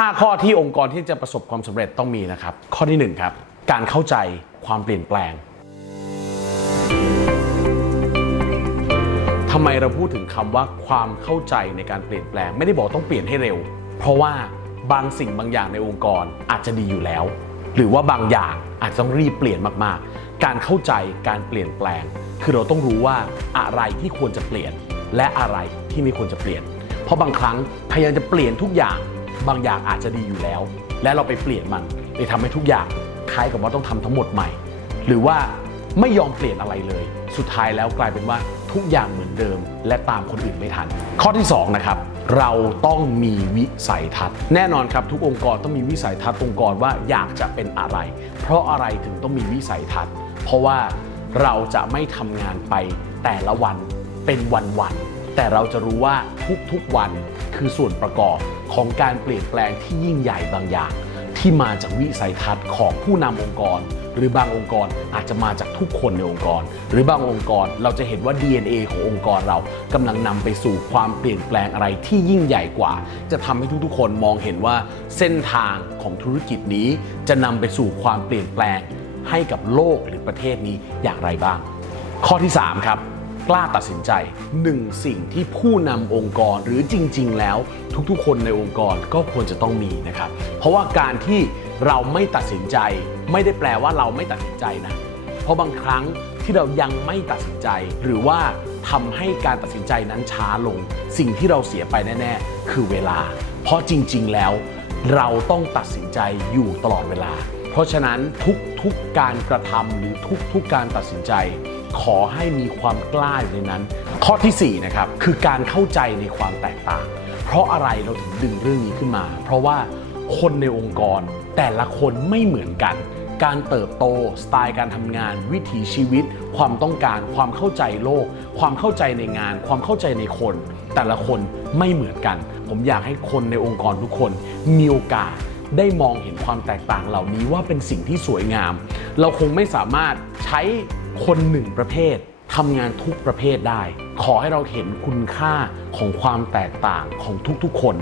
5 ข้อที่องค์กรที่จะประสบความสำเร็จต้องมีนะครับ ข้อที่1ครับการเข้าใจความเปลี่ยนแปลงทำไมเราพูดถึงคำว่าความเข้าใจในการเปลี่ยนแปลง ไม่ได้บอกต้องเปลี่ยนให้เร็ว เพราะว่าบางสิ่งบางอย่างในองค์กรอาจจะดีอยู่แล้ว หรือว่าบางอย่างอาจจะต้องรีบเปลี่ยนมากๆ การเข้าใจการเปลี่ยนแปลง คือเราต้องรู้ว่าอะไรที่ควรจะเปลี่ยน และอะไรที่ไม่ควรจะเปลี่ยน เพราะบางครั้งพยายามจะเปลี่ยนทุกอย่าง บางอย่างอาจจะดีอยู่แล้ว และเราไปเปลี่ยนมันเลยทำให้ทุกอย่างคล้ายกับว่าต้องทำทั้งหมดใหม่ หรือว่าไม่ยอมเปลี่ยนอะไรเลย สุดท้ายแล้วกลายเป็นว่าทุกอย่างเหมือนเดิม และตามคนอื่นไม่ทัน ข้อที่สองนะครับเราต้องมีวิสัยทัศน์ แน่นอนครับทุกองค์กรต้องมีวิสัยทัศน์องค์กรว่าอยากจะเป็นอะไร เพราะอะไรถึงต้องมีวิสัยทัศน์ เพราะว่าเราจะไม่ทำงานไปแต่ละวันเป็นวันๆแต่เราจะรู้ว่าทุกๆวันคือส่วนประกอบ ของการเปลี่ยนแปลงที่ยิ่งใหญ่บางอย่าง ที่มาจากวิสัยทัศน์ของผู้นำองค์กร หรือบางองค์กรอาจจะมาจากทุกคนในองค์กร หรือบางองค์กรเราจะเห็นว่า DNA ขององค์กรเรากำลังนำไปสู่ความเปลี่ยนแปลงอะไรที่ยิ่งใหญ่กว่า จะทำให้ทุกๆ คนมองเห็นว่าเส้นทางของธุรกิจนี้ จะนำไปสู่ความเปลี่ยนแปลงให้กับโลกหรือประเทศนี้อย่างไรบ้าง ข้อที่ 3 ครับ กล้าตัดสินใจหนึ่งสิ่งที่ผู้นำองค์กรหรือจริง ๆ แล้วทุกๆ คนในองค์กรก็ควรจะต้องมีนะครับ เพราะว่าการที่เราไม่ตัดสินใจ ไม่ได้แปลว่าเราไม่ตัดสินใจนะ เพราะบางครั้งที่เรายังไม่ตัดสินใจ หรือว่าทำให้การตัดสินใจนั้นช้าลง สิ่งที่เราเสียไปแน่ ๆ คือเวลา เพราะจริง ๆ แล้ว เราต้องตัดสินใจอยู่ตลอดเวลา เพราะฉะนั้นทุกๆการกระทำหรือทุกๆการตัดสินใจ ขอให้มีความกล้าอยู่ในนั้น ข้อทีสี่4นะครับคือการเข้าใจในความแตกต่าง เพราะอะไรเราถึงดึงเรื่องนี้ขึ้นมา เพราะว่าคนในองค์กร แต่ละคนไม่เหมือนกัน การเติบโต สไตล์การทำงาน วิถีชีวิต ความต้องการ ความเข้าใจโลก ความเข้าใจในงาน ความเข้าใจในคน แต่ละคนไม่เหมือนกัน ผมอยากให้คนในองค์กรทุกคนมีโอกาส ได้มองเห็นความแตกต่างเหล่านี้ว่าเป็นสิ่งที่สวยงาม เราคงไม่สามารถใช้คนหนึ่งประเภททำงานทุกประเภทได้ ขอให้เราเห็นคุณค่าของความแตกต่างของทุกๆคน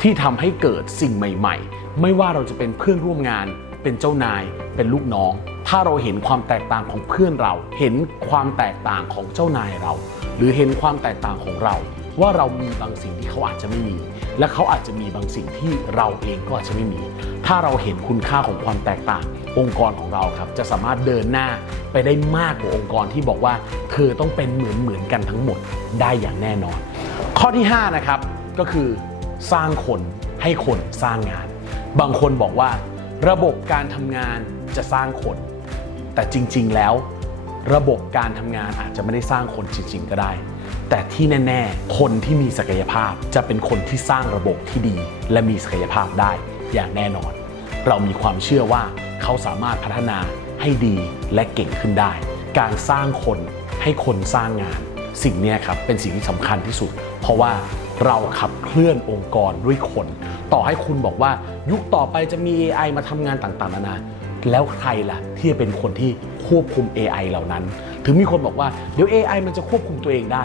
ที่ทำให้เกิดสิ่งใหม่ ๆ ไม่ว่าเราจะเป็นเพื่อนร่วมงาน เป็นเจ้านาย เป็นลูกน้อง ถ้าเราเห็นความแตกต่างของเพื่อนเรา เห็นความแตกต่างของเจ้านายเรา หรือเห็นความแตกต่างของเรา ว่าเรามีบางสิ่งที่เขาอาจจะไม่มี และเขาอาจจะมีบางสิ่งที่เราเองก็อาจจะไม่มี ถ้าเราเห็นคุณค่าของความแตกต่าง องค์กรของเราครับ จะสามารถเดินหน้าไปได้มากกว่าองค์กรที่บอกว่า เธอต้องเป็นเหมือนเหมือนกันทั้งหมดได้อย่างแน่นอน ข้อที่ 5 นะครับก็คือสร้างคนให้คนสร้างงาน บางคนบอกว่า ระบบการทำงานจะสร้างคน แต่จริง ๆ แล้ว ระบบการทำงานอาจจะไม่ได้สร้างคนจริง ๆ ก็ได้ แต่ที่แน่ ๆ คนที่มีศักยภาพจะเป็นคนที่สร้างระบบที่ดี และมีศักยภาพได้อย่างแน่นอน เรามีความเชื่อว่าเขาสามารถพัฒนาให้ดีและเก่งขึ้นได้ การสร้างคนให้คนสร้างงาน สิ่งนี้ครับเป็นสิ่งที่สำคัญที่สุด เพราะว่าเราขับเคลื่อนองค์กรด้วยคน ต่อให้คุณบอกว่ายุคต่อไปจะมี AI มาทำงานต่างๆนานา แล้วใครล่ะที่จะเป็นคนที่ควบคุม AI เหล่านั้น ถึงมีคนบอกว่าเดี๋ยว AI มันจะควบคุมตัวเองได้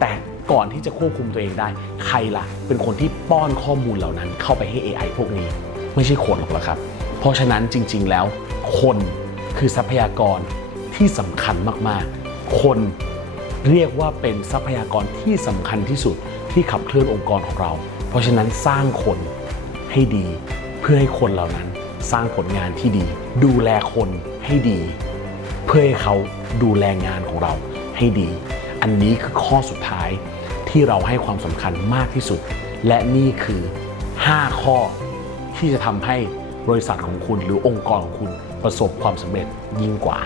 แต่ก่อนที่จะควบคุมตัวเองได้ ใครล่ะ เป็นคนที่ป้อนข้อมูลเหล่านั้น เข้าไปให้ AI พวกนี้ ไม่ใช่คนหรอกละครับ เพราะฉะนั้นจริง ๆ แล้ว คนคือทรัพยากรที่สำคัญมากๆ คนเรียกว่าเป็นทรัพยากรที่สำคัญที่สุดที่ขับเคลื่อนองค์กรของเรา เพราะฉะนั้นสร้างคนให้ดีเพื่อให้คนเหล่านั้น สร้างผลงานที่ดี ดูแลคนให้ดี เพื่อให้เขาดูแลงานของเราให้ดี อันนี้คือข้อสุดท้ายที่เราให้ความสำคัญมากที่สุด และนี่คือ 5 ข้อที่จะทำให้บริษัทของคุณหรือองค์กรของคุณประสบความสำเร็จยิ่งกว่า